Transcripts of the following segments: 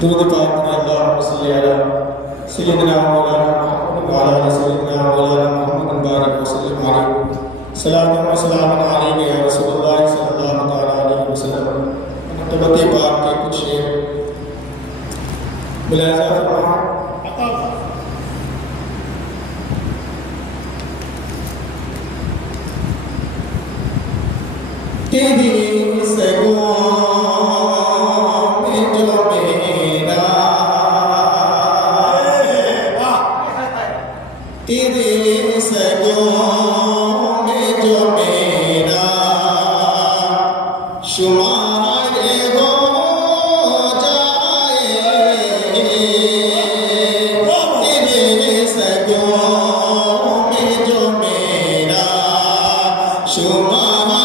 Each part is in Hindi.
दुरूद पाक पढ़ें अल्लाहुम्मा सल्ली अला सय्यिदिना मौलाना मुहम्मद व अला आलि सय्यिदिना मौलाना मुहम्मद बारिक व सल्लिम अलैहि सलातु व सलामुन अलैका या रसूलल्लाह सल्लल्लाहु तआला अलैहि वसल्लम। तबती पाक के कुछ शेर मुलाज़ा फरमाएं। तेरी सगों में जो मेरा तेरे सगों में जो मेरा शुमार हो जाए, तेरे सगों में जो मेरा शुमार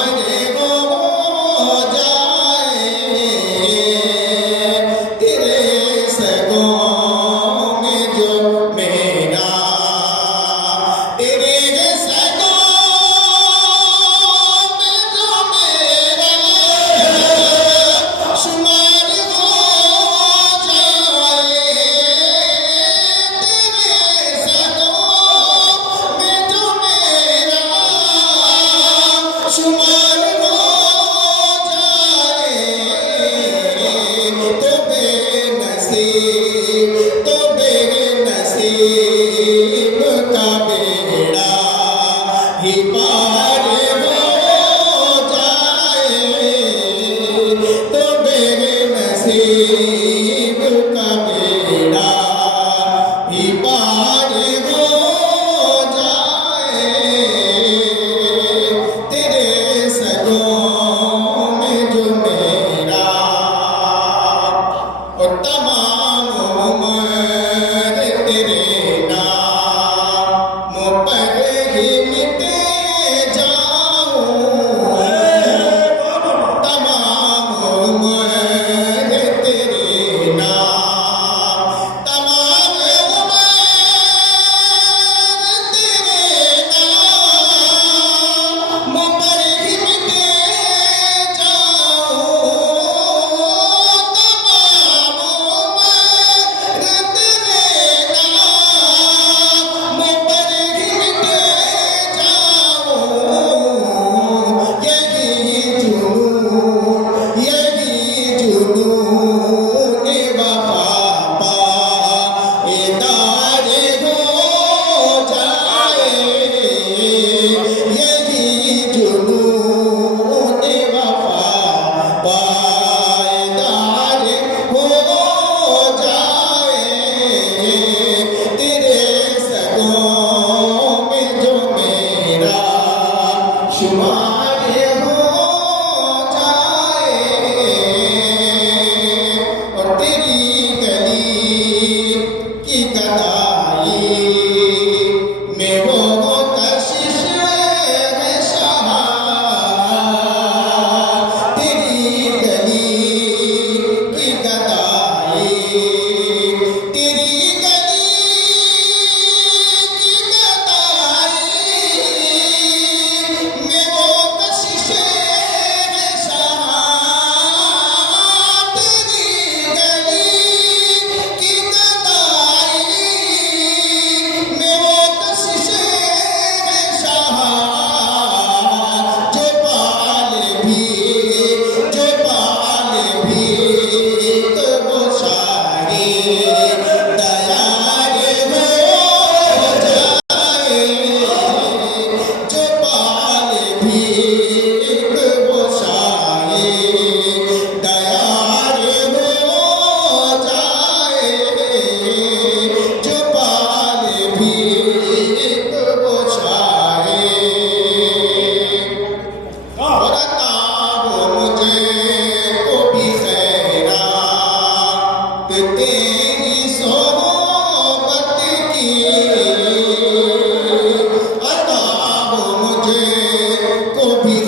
को भी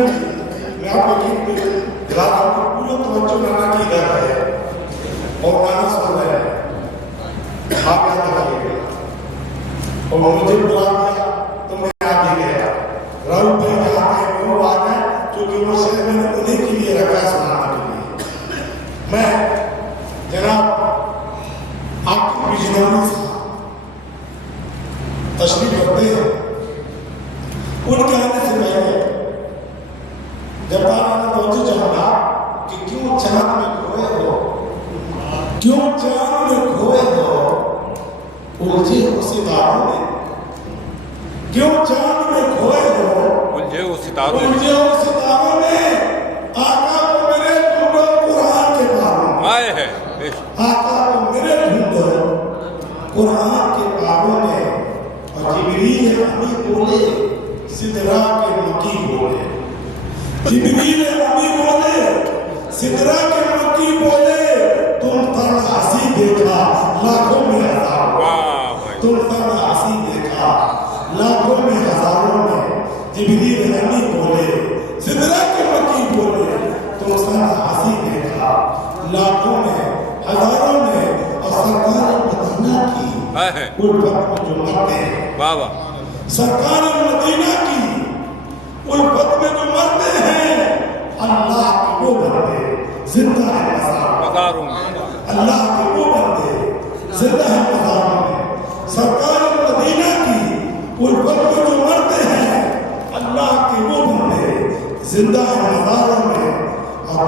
दुनिया की मैं आपको गीत दिला रहा हूँ, पूरा तवज्जो नाना की इधर है और गाना सुन रहे हैं, आप याद रखिएगा। और मुझे बुला दिया तो मैं आगे गया, राहुल भाई के आते हैं वो आ गए, क्योंकि वो शहर मैंने उन्हीं के लिए रखा सुनाने के लिए। मैं जनाब आपकी बिजनौरी से तशरीफ रखते हैं, उनके आने से पहले जब आपने पहुंचे चाहूंगा कि क्यों चांद में खोए हो, क्यों चांद में खोए हो उलझे हो सितारों में, क्यों चांद में खोए हो उलझे हो सितारों में, आका को मेरे ढूंढो कुरान के बारों में, आए है आका को मेरे ढूंढो कुरान के बारों में। और जिब्रील अमीन बोले सिदरा के मकी बोले, जिब्रील अमीन बोले सिदरा के मकी बोले, तुम तर हंसी देखा लाखों में हजारों, तुम तर हंसी देखा लाखों में हजारों में। जिब्रील अमीन बोले सिदरा के मकी बोले, तुम तर हंसी देखा लाखों में हजारों में। और सरकार मदीना की उल्फत में जो मरते हैं, बाबा सरकार मदीना की उल्फत में जो मरते हैं, अल्लाह के वो बंदे जिंदा है मज़ारों में, अल्लाह के वो बंदे जिंदा है मज़ारों में। सरकार मदीना की उल्फत में जो मरते हैं, अल्लाह के वो बंदे जिंदा है मज़ारों में। और